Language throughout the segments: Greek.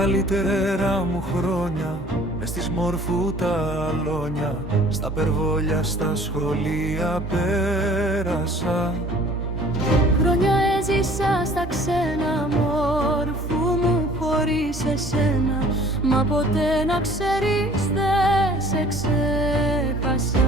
καλύτερα μου χρόνια μες στη Σμόρφου τα αλόνια, στα περβόλια, στα σχολεία πέρασα. Χρόνια έζησα στα ξένα, μόρφου μου χωρίς εσένα, μα ποτέ να ξέρεις δεν σε ξέχασα.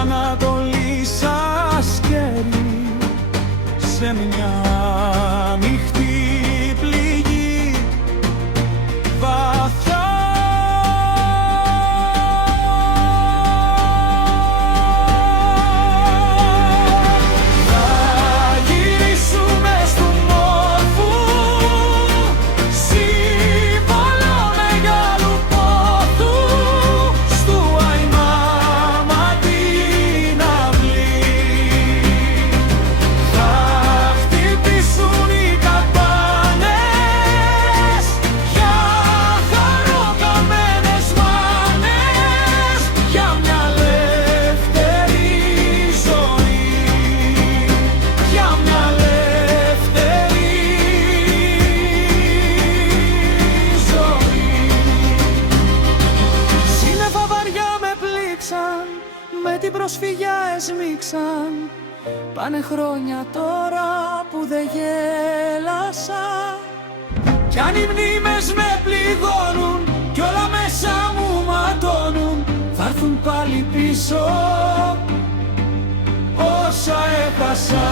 Ανατολής ασκέρι σε μια ανοιχτή πληγή βαθιά. Θα γυρίσουμε στου Μόρφου, σύμβολο μεγάλου πόθου, στου Αϊμάμα την αυλή. Θα χτυπήσουν οι καμπάνες για χαροκαμένες μάνες, για μια ελεύθερη ζωή, για μια ελεύθερη ζωή. Σύννεφα βαριά με πλήξαν, με την προσφυγιά εσμίξαν. Πάνε χρόνια τώρα που δεν γέλασα, κι αν οι μνήμες με πληγώνουν κι όλα μέσα μου ματώνουν, θα έρθουν πάλι πίσω όσα έχασα.